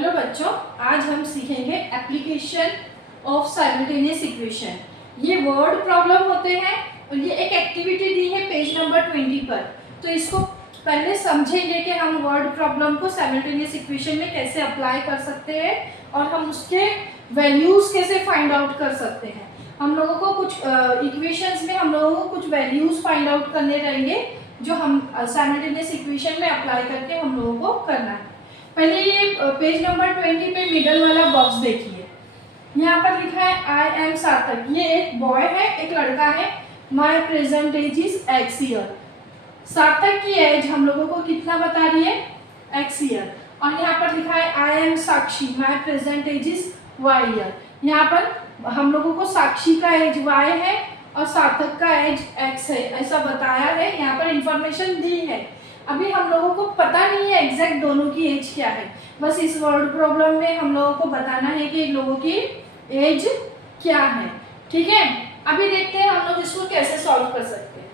Hello बच्चों, आज हम सीखेंगे एप्लीकेशन ऑफ साइमल्टेनियस इक्वेशन। ये वर्ड प्रॉब्लम होते हैं और ये एक एक्टिविटी दी है पेज नंबर 20 पर। तो इसको पहले समझेंगे कि हम वर्ड प्रॉब्लम को साइमल्टेनियस इक्वेशन में कैसे अप्लाई कर सकते हैं और हम उसके वैल्यूज़ कैसे फाइंड आउट कर सकते हैं। हम लोगों को कुछ इक्वेशंस में हम लोगों को कुछ वैल्यूज़ फाइंड आउट करने रहेंगे जो हम साइमल्टेनियस इक्वेशन में अप्लाई करके हम लोगों को करना है। पहले ये पेज नंबर 20 पे मिडल वाला बॉक्स देखिए। यहाँ पर लिखा है आई एम सार्थक। ये एक बॉय है, एक लड़का है। My present age is X year. Sarthak की एज हम लोगों को कितना बता रही है? X year. और यहाँ पर लिखा है I am Sakshi. My present age is Y year. यहाँ पर हम लोगों को साक्षी का एज वाई है और सार्थक का एज एक्स है, ऐसा बताया है। यहाँ पर इंफॉर्मेशन दी है। अभी हम लोगों को पता नहीं है एग्जैक्ट दोनों की एज क्या है, बस इस वर्ड प्रॉब्लम में हम लोगों को बताना है कि इन लोगों की एज क्या है। ठीक है, अभी देखते हैं हम लोग इसको कैसे सॉल्व कर सकते हैं।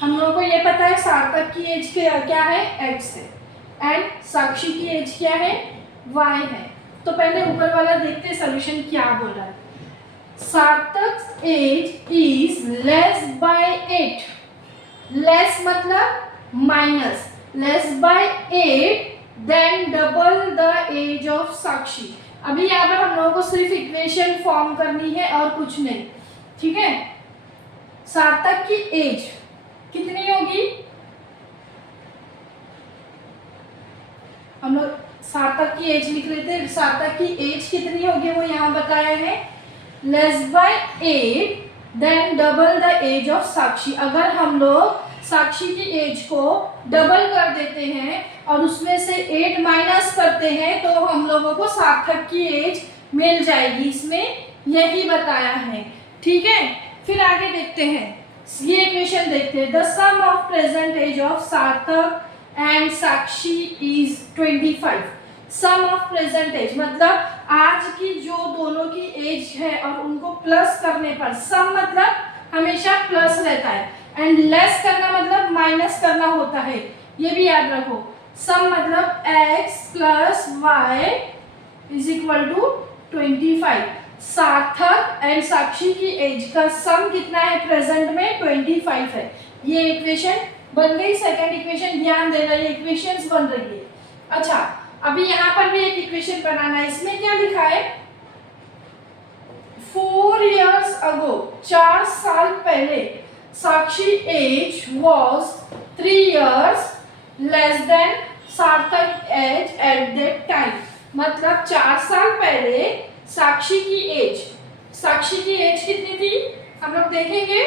हम लोगों को ये पता है सार्थक की एज क्या है? एक्स है। एंड साक्षी की एज क्या है? वाई है। तो पहले ऊपर वाला देखते हैं सोल्यूशन क्या बोल रहा है। Sarthak age is less by 8। Less मतलब minus, less by 8 then double the age of Sakshi. अभी यहाँ पर हम लोगों को सिर्फ इक्वेशन फॉर्म करनी है और कुछ नहीं। ठीक है, सार्थक की एज कितनी होगी? हम लोग सार्थक की एज लिख लेते हैं। सार्थक की एज कितनी होगी वो यहाँ बताया है, less by 8 then double the age of Sakshi. अगर हम लोग साक्षी की एज को डबल कर देते हैं और उसमें से 8 माइनस करते हैं तो हम लोगों को सार्थक की एज मिल जाएगी। इसमें यही बताया है। ठीक है, फिर आगे देखते हैं, ये इक्वेशन देखते हैं। The sum of present age of Sarthak and Sakshi is 25। Sum of present age मतलब आज की जो दोनों की एज है और उनको प्लस करने पर, सम मतलब हमेशा प्लस रहता है एंड लेस करना मतलब माइनस करना होता है, ये भी याद रखो। सम मतलब x plus Y is equal to 25। Sarthak and साक्षी की एज का सम कितना है प्रेजेंट में? 25 है। ये इक्वेशन बन गई। सेकंड इक्वेशन ध्यान देना, ये इक्वेशंस बन रही है। अच्छा, अभी यहाँ पर भी एक इक्वेशन बनाना है। इसमें क्या लिखा है? 4 years ago, 4 साल पहले, Sakshi age was 3 years less than Sarthak age at that time. मतलब 4 साल पहले साक्षी की एज कितनी थी हम लोग देखेंगे।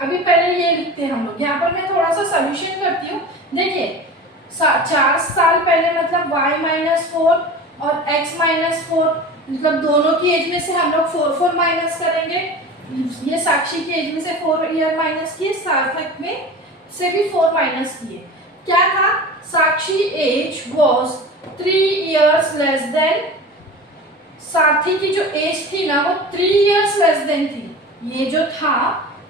अभी पहले ये लिखते हैं हम लोग। यहाँ पर मैं थोड़ा सा सोल्यूशन करती हूँ। देखिए, 4 साल पहले मतलब y-4 और x-4, मतलब दोनों की एज में से हम लोग 4 माइनस करेंगे। ये साक्षी की एज में से 4 ईयर माइनस किए, सार्थक में से भी 4 माइनस किए। क्या था? Sakshi age was 3 years less than, साथी की जो एज थी ना वो 3 years लेस देन थी। ये जो था,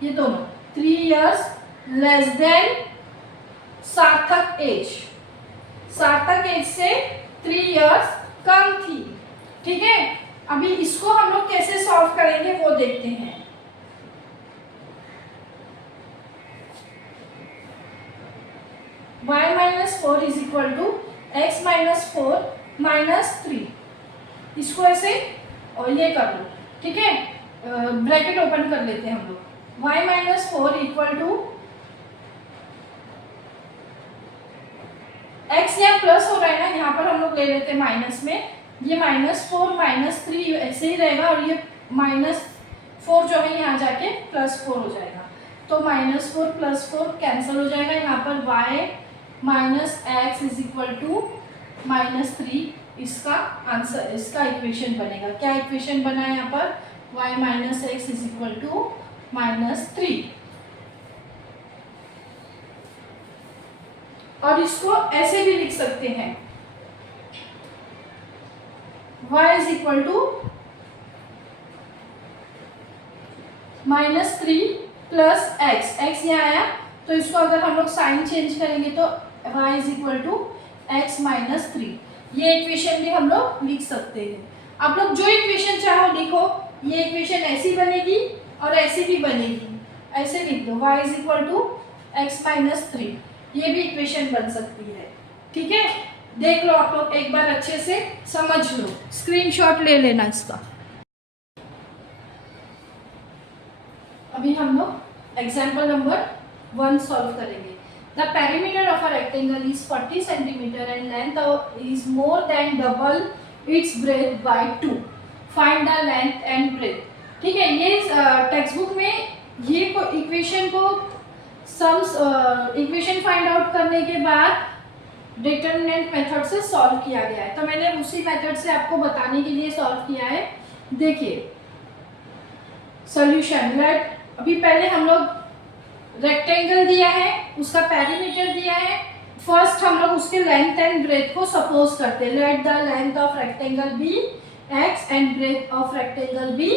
ये दोनों 3 years less than Sarthak as. सार्थक एज से 3 years कम थी। ठीक है, अभी इसको हम लोग कैसे सॉल्व करेंगे वो देखते हैं। y-4 is equal to x-4 minus 3। इसको ऐसे और ये कर लो। ठीक है, ब्रैकेट ओपन कर लेते हैं हम लोग। y-4 इक्वल टू x यहाँ प्लस हो रहा है ना, यहाँ पर हम लोग ले लेते हैं माइनस में। ये -4 -3 ऐसे ही रहेगा और ये -4 जो है यहाँ जाके +4 हो जाएगा। तो -4 +4 कैंसिल हो जाएगा। यहाँ पर y minus X is equal to -3 इसका आंसर, इसका इक्वेशन बनेगा। क्या इक्वेशन बना है यहाँ पर? y minus X is equal to -3। और इसको ऐसे भी लिख सकते हैं, y is equal to -3 plus X. X यहाँ आया तो इसको अगर हम लोग साइन चेंज करेंगे तो y is equal to x -3। ये इक्वेशन भी हम लोग लिख सकते हैं। आप लोग जो इक्वेशन चाहो लिखो, ये इक्वेशन ऐसी बनेगी और ऐसी भी बनेगी, ऐसे लिख दो y is equal to X minus 3, ये भी इक्वेशन बन सकती है। ठीक है, देख लो आप लोग एक बार अच्छे से समझ लो, स्क्रीनशॉट ले लेना इसका। अभी हम लोग एग्जाम्पल नंबर 1 सॉल्व करेंगे। The perimeter of a rectangle is 40 centimetre and length is more than double its breadth by 2, find the length and breadth. ठीक है, ये टेक्स्ट बुक में ये इक्वेशन को सम्स इक्वेशन फाइंड आउट करने के बाद डिटरमिनेंट मेथड से सॉल्व किया गया है, तो मैंने उसी मेथड से आपको बताने के लिए सॉल्व किया है। देखिए सॉल्यूशन, लेट अभी पहले हम लोग रेक्टेंगल दिया है, उसका पेरीमीटर दिया है, फर्स्ट हम लोग उसके लेंथ एंड ब्रेथ को सपोज करते हैं। Let the length of rectangle be x and breadth of rectangle be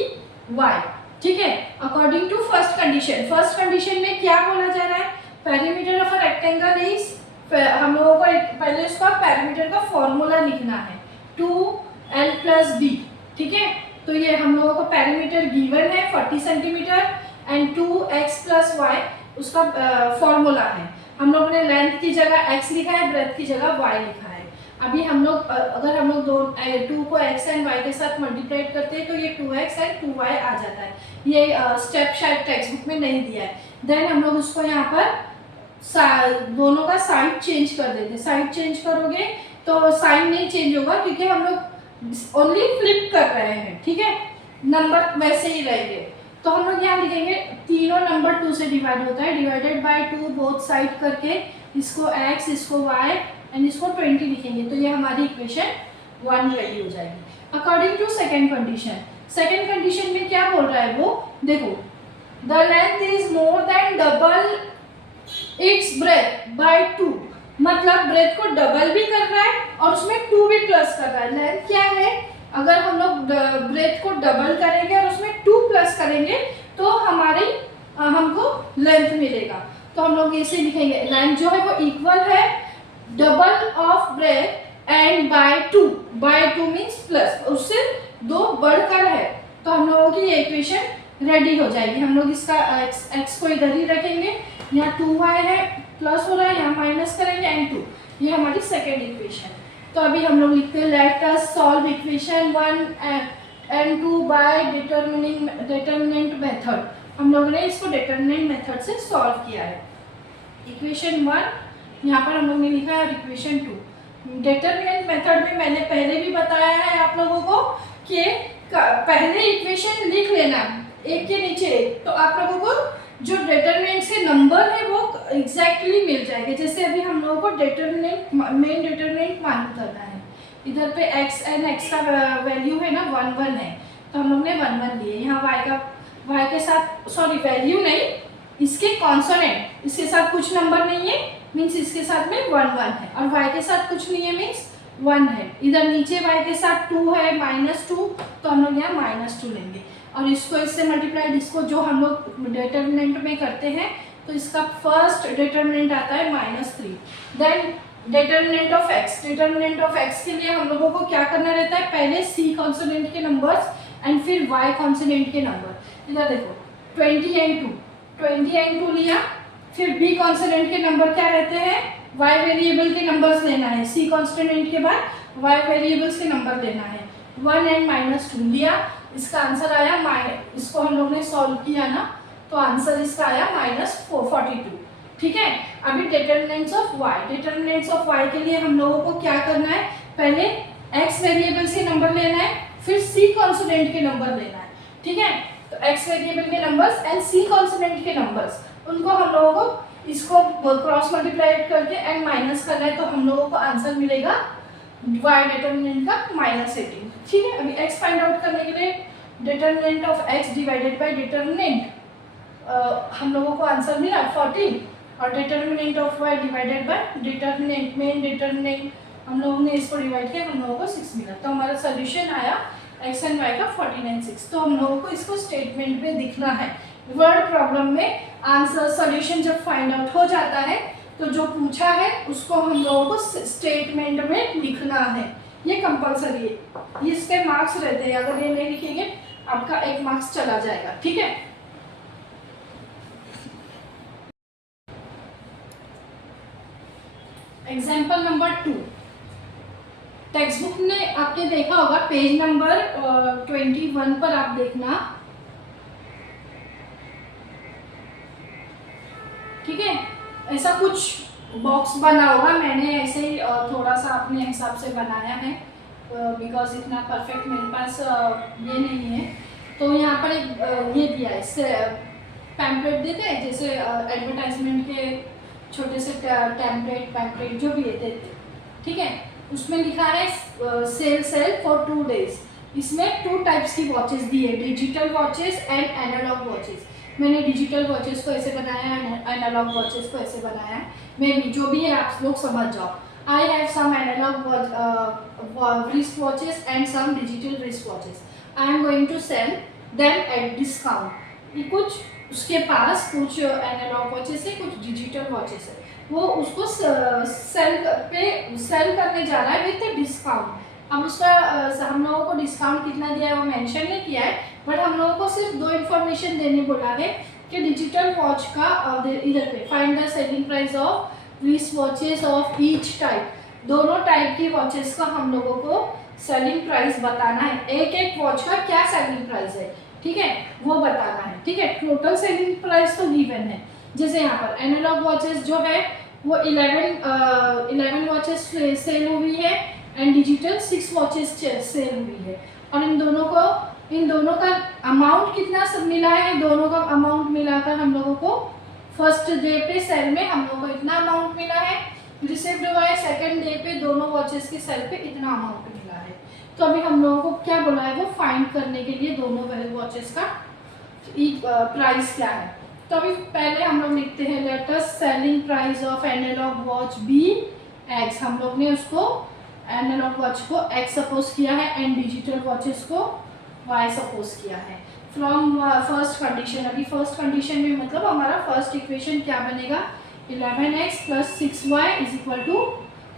y। ठीक है, according to first condition, first condition में क्या बोला जा रहा है, perimeter of a rectangle is, हम लोगों को पहले उसका पेरीमीटर का फॉर्मूला लिखना है 2l प्लस b। ठीक है, तो ये हम लोगों को पेरीमीटर गिवन है 40 centimetre and 2x plus y उसका फॉर्मूला है। हम लोगों ने लेंथ की जगह x लिखा है, ब्रेथ की जगह y लिखा है। अभी हम लोग अगर हम लोग 2 को x एंड y के साथ मल्टीप्लाइड करते हैं तो ये 2x एंड 2y आ जाता है। ये स्टेप शायद टेक्स्ट बुक में नहीं दिया है। देन हम लोग उसको यहाँ पर दोनों का साइड चेंज कर देते। साइड चेंज करोगे तो साइन नहीं चेंज होगा क्योंकि हम लोग ओनली फ्लिप कर रहे हैं। ठीक है, नंबर वैसे ही रहेंगे। तो हम लोग यहाँ लिखेंगे तीनों नंबर 2 से डिवाइड होता है, डिवाइडेड बाय 2 बोथ साइड करके इसको x, इसको y एंड इसको 20 लिखेंगे, तो ये हमारी इक्वेशन 1 रेडी हो जाएगी। According to second condition, second condition में क्या बोल रहा है वो देखो, the length is more than double its breadth by 2, मतलब ब्रेथ को डबल भी कर रहा है और उसमें 2 भी प्लस कर रहा है। लेंथ क्या है, अगर हम लोग ब्रेथ को डबल करेंगे और उसमें 2 प्लस करेंगे तो हमारी हमको लेंथ मिलेगा। तो हम लोग ऐसे लिखेंगे, लेंथ जो है वो इक्वल है double of breadth and by 2 means plus, उससे 2 बढ़कर है, तो हम लोगों की ये इक्वेशन रेडी हो जाएगी। हम लोग इसका x को इधर ही रखेंगे, यहाँ 2y है, प्लस हो रहा है, यहाँ माइनस करेंगे एंड 2, ये हमारी सेकेंड इक्वेशन। तो अभी हम लोग लिखते हैं let us solve equation 1 and 2 by determinant method. हम लोगों ने इसको डिटरमिनेंट मेथड से सॉल्व किया है। इक्वेशन 1 यहाँ पर हम लोग ने लिखा है, इक्वेशन 2 डिटरमिनेंट मेथड में मैंने पहले भी बताया है आप लोगों को कि पहले इक्वेशन लिख लेना एक के नीचे एक, तो आप लोगों को जो डिटरमिनेंट से नंबर है वो एग्जैक्टली मिल जाएंगे। जैसे अभी हम लोगों को डिटरमिनेंट मेन डिटरमिनेंट मालूम करना है, इधर पे x एंड x का वैल्यू है ना 1 1 है, तो हम लोग ने 1 1 लिए। यहाँ y के साथ सॉरी वैल्यू नहीं, इसके कॉन्सोनेंट, इसके साथ कुछ नंबर नहीं है मीन्स इसके साथ में 1 1 है, और y के साथ कुछ नहीं है मीन्स 1 है। इधर नीचे y के साथ 2 है -2, तो हम लोग यहाँ -2 लेंगे और इसको इससे मल्टीप्लाइड, इसको जो हम लोग डिटरमिनेंट में करते हैं तो इसका फर्स्ट डिटरमिनेंट आता है -3। Then determinant of x, determinant of x के लिए हम लोगों को क्या करना रहता है, पहले c कॉन्सोनेंट के नंबर्स एंड फिर y कॉन्सोनेंट के नंबर। इधर देखो 20 एंड 2 लिया, फिर b कॉन्सोनेंट के नंबर क्या रहते हैं, y वेरिएबल के नंबर्स लेना है, c कॉन्स्टेंट के बाद y वेरिएबल्स के नंबर लेना है। 1 एंड -2 लिया, इसका आंसर आया इसको हम लोग ने सॉल्व किया ना, तो आंसर इसका आया -42। ठीक है, अभी determinants of y, determinants of y के लिए हम लोगों को क्या करना है, पहले x वेरिएबल से नंबर लेना है, फिर c कॉन्सोनेंट के नंबर लेना है। ठीक है, तो x वेरिएबल के नंबर्स एंड c कॉन्सोनेंट के नंबर्स, उनको हम लोगों को इसको क्रॉस मल्टीप्लाई करके एंड माइनस करना है, तो हम लोगों को आंसर मिलेगा y डिटरमिनेंट का -18। ठीक है, अभी x फाइंड आउट करने के लिए determinant of x divided by determinant, हम लोगों को आंसर मिला 14, और determinant of y divided by determinant, main determinant, हम लोगों ने इसको डिवाइड किया, हम लोगों को 6 मिला, तो हमारा सोल्यूशन आया x एंड y का 49 6। तो हम लोगों को इसको स्टेटमेंट में दिखना है। वर्ड प्रॉब्लम में आंसर सोल्यूशन जब फाइंड आउट हो जाता है तो जो पूछा है उसको हम लोगों को स्टेटमेंट में लिखना है। ये कंपलसरी है, इसके मार्क्स रहते हैं, अगर ये नहीं लिखेंगे आपका 1 मार्क्स चला जाएगा, ठीक है। एग्जाम्पल नंबर 2, टेक्स्ट बुक ने आपने देखा होगा पेज नंबर 21 पर आप देखना, ठीक है। ऐसा कुछ बॉक्स बना होगा, मैंने ऐसे ही थोड़ा सा अपने हिसाब से बनाया है, बिकॉज इतना परफेक्ट मेरे पास ये नहीं है। तो यहाँ पर एक ये दिया है, पैम्पलेट देते हैं जैसे एडवर्टाइजमेंट के छोटे से पैम्पलेट जो भी देते, ठीक है। उसमें लिखा है सेल फॉर 2 days। इसमें 2 टाइप्स की वॉचेस दी है, digital watches and analogue watches. मैंने डिजिटल वॉचेस को ऐसे बनाया है, एनालॉग वॉचेस को ऐसे बनाया है, मैं भी जो भी है आप लोग समझ जाओ। I have some analogue wrist watches and some digital wrist watches, I am going to sell them at discount. ये कुछ उसके पास कुछ एनालॉग वॉचेस है, कुछ डिजिटल वॉचेस है, वो उसको सेल करने जा रहा है विथ डिस्काउंट। अब उसका हम लोगों को डिस्काउंट कितना दिया है वो मेंशन नहीं किया है, बट हम लोगों को सिर्फ 2 इन्फॉर्मेशन देने बोला है कि डिजिटल वॉच का इधर पे find the selling price of wrist watches of each type. दोनों टाइप की वॉचेस का हम लोगों को सेलिंग प्राइस बताना है, एक एक वॉच का क्या सेलिंग प्राइस है, ठीक है, वो बताना है, ठीक है। टोटल सेलिंग प्राइस तो गिवन है, जैसे यहाँ पर एनालॉग वॉचेस जो है वो 11 वॉचेस सेल हुई है एंड डिजिटल 6 वॉचेस सेल हुई है, और इन दोनों का अमाउंट कितना सब मिला है, दोनों का अमाउंट मिलाकर हम लोगों को फर्स्ट डे पे सेल में हम लोगों को इतना अमाउंट मिला है, रिसीव्ड हुआ है सेकंड डे पे दोनों वॉचेस के सेल पे इतना अमाउंट मिला है। तो अभी हम लोगों को क्या बोला है, वो फाइंड करने के लिए दोनों वॉचेस का प्राइस क्या है। तो अभी पहले हम लोग लिखते हैं let us selling price of analogue watch be X. हम लोग ने उसको एनालॉग वॉच को एक्स सपोज किया है एंड डिजिटल वॉचेस को वाई सपोज किया है। फ्रॉम फर्स्ट कंडीशन, अभी फर्स्ट कंडीशन में मतलब हमारा फर्स्ट इक्वेशन क्या बनेगा, 11x + 6y =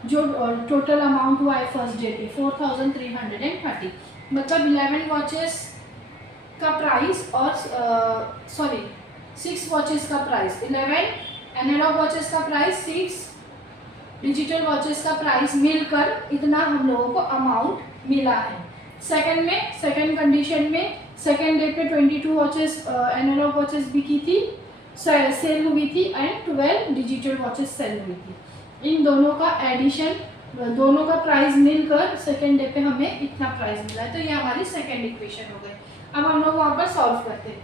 जो टोटल अमाउंट हुआ है फर्स्ट डे पे 4330, मतलब 11 वॉचेस का प्राइस और 6 वॉचेस का प्राइस 11, एनालॉग वॉचेस का प्राइस 6, डिजिटल वॉचेस का प्राइस मिलकर इतना हम लोगों को अमाउंट मिला है। सेकंड कंडीशन में सेकंड डे पे 22 वॉचेस एनालॉग वॉचेस बिकी थी, सेल हुई थी एंड 12 डिजिटल वॉचेस सेल हुई थी। इन दोनों का एडिशन, दोनों का प्राइस मिलकर सेकंड डे पे हमें इतना प्राइस मिला है। तो ये हमारी सेकंड इक्वेशन हो गई। अब हम लोग वहाँ पर सॉल्व करते हैं।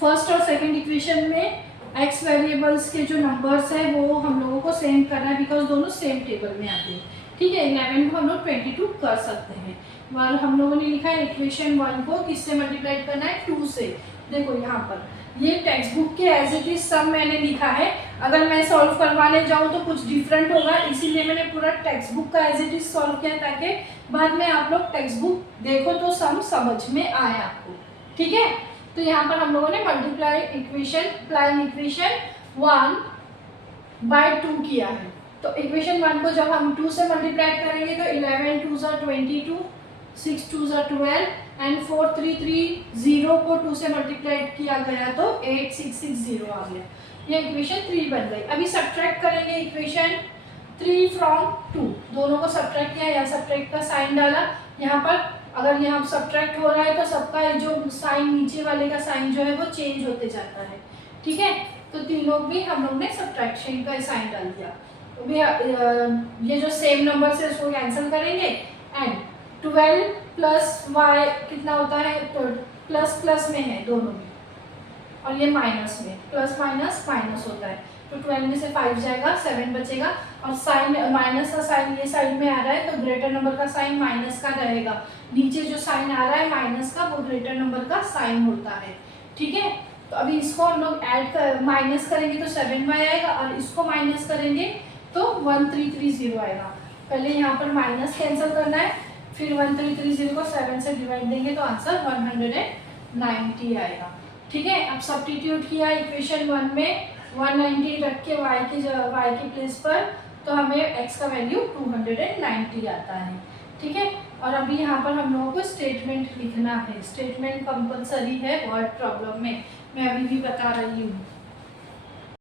फर्स्ट और सेकंड इक्वेशन में एक्स वेरिएबल्स के जो नंबर्स है वो हम लोगों को सेम करना है, बिकॉज दोनों सेम टेबल में आते हैं, ठीक है। 11 को हम लोग 22 कर सकते हैं, और हम लोगों ने लिखा है इक्वेशन 1 को किससे मल्टीप्लाई करना है, 2 से। देखो यहाँ पर ये टेक्स्ट बुक के एज इट इज सम मैंने लिखा है, अगर मैं सॉल्व करवाने जाऊँ तो कुछ डिफरेंट होगा, इसीलिए मैंने पूरा टेक्स्ट बुक का एज इट इज सॉल्व किया ताकि बाद में आप लोग टेक्स्ट बुक देखो तो सम समझ में आए आपको, ठीक है। तो यहाँ पर हम लोगों ने मल्टीप्लाई इक्वेशन 1/2 किया है। तो इक्वेशन 1 को जब हम 2 से मल्टीप्लाई करेंगे तो 11 2 = 22, 6 2 = 12 एंड 4330 को 2 से मल्टीप्लाई किया गया तो 8660 आ गया। ये इक्वेशन 3 बन गई। अभी सब्ट्रैक्ट करेंगे इक्वेशन 3 फ्रॉम 2, दोनों को सब्ट्रैक्ट किया, यहाँ सब्ट्रैक्ट का साइन डाला, यहाँ पर अगर यहाँ सब्ट्रैक्ट हो रहा है तो सबका जो साइन नीचे वाले का साइन जो है वो चेंज होते जाता है, ठीक है। तो तीनों भी हम लोग ने सब्ट्रैक्शन का साइन डाल दिया। तो भी ये जो सेम नंबर से उसको कैंसिल करेंगे एंड 12 + y कितना होता है, तो प्लस में है दोनों में, और ये माइनस में, प्लस माइनस माइनस होता है, तो 12 में से 5 जाएगा, 7 बचेगा, और साइन माइनस का साइन ये साइड में आ रहा है तो ग्रेटर नंबर का साइन माइनस का रहेगा, नीचे जो साइन आ रहा है माइनस का वो ग्रेटर नंबर का साइन होता है, ठीक है। तो अभी इसको हम लोग माइनस करेंगे तो 7y आएगा, और इसको माइनस करेंगे तो 1330 आएगा। पहले यहाँ पर माइनस कैंसिल करना है, फिर 1330 को 7 से डिवाइड देंगे तो आंसर 190 आएगा, ठीक है। अब सब्स्टिट्यूट किया इक्वेशन 1 में 190 रख के y के प्लेस पर तो हमें x का वैल्यू 290 आता है। ठीक है, और अभी यहाँ पर हम लोगों को स्टेटमेंट लिखना है। स्टेटमेंट कंपलसरी है वर्ड प्रॉब्लम में, मैं अभी भी बता रही हूँ।